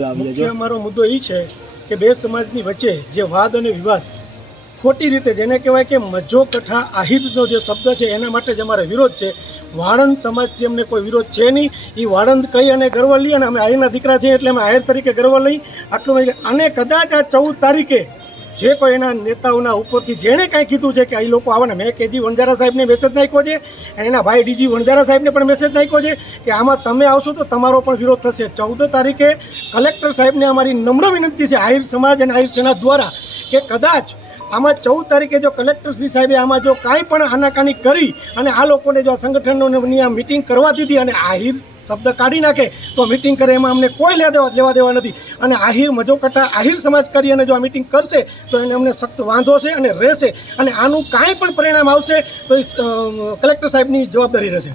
મુખ્ય અમારો મુદ્દો એ છે કે બે સમાજની વચ્ચે જે વાદ અને વિવાદ ખોટી રીતે જેને કહેવાય કે મજો કઠા આહિરનો જે શબ્દ છે એના માટે જ અમારે વિરોધ છે. વાણંદ સમાજથી અમને કોઈ વિરોધ છે નહીં. એ વાણંદ કહી અને ગર્વ લઈએ અને અમે આહિરના દીકરા છીએ એટલે અમે આહિર તરીકે ગર્વ લઈ આટલું આને અને કદાચ આ ચૌદ તારીખે જે કોઈ એના નેતાઓના ઉપરથી જેણે કાંઈ કીધું છે કે આ લોકો આવવાના મેં કેજી વણજારા સાહેબને મેસેજ નાખ્યો છે અને એના ભાઈ ડીજી વણજારા સાહેબને પણ મેસેજ નાખ્યો છે કે આમાં તમે આવશો તો તમારો પણ વિરોધ થશે. ચૌદ તારીખે કલેક્ટર સાહેબને અમારી નમ્ર વિનંતી છે આહિર સમાજ અને આહિર સેના દ્વારા કે કદાચ આમાં ચૌદ તારીખે જો કલેક્ટર શ્રી સાહેબે આમાં જો કાંઈ પણ આનાકાની કરી અને આ લોકોને જો આ સંગઠનોની આ મિટિંગ કરવા દીધી અને આહિર શબ્દ કાઢી નાખે તો મિટિંગ કરે, એમાં અમને કોઈ લેવા લેવા દેવા નથી. અને આહિર મજોકટા આહિર સમાજ કરી અને જો આ મિટિંગ કરશે, તો એને અમને સખ્ત વાંધો છે અને રહેશે. અને આનું કાંઈ પણ પરિણામ આવશે, તો એ કલેક્ટર સાહેબની જવાબદારી રહેશે.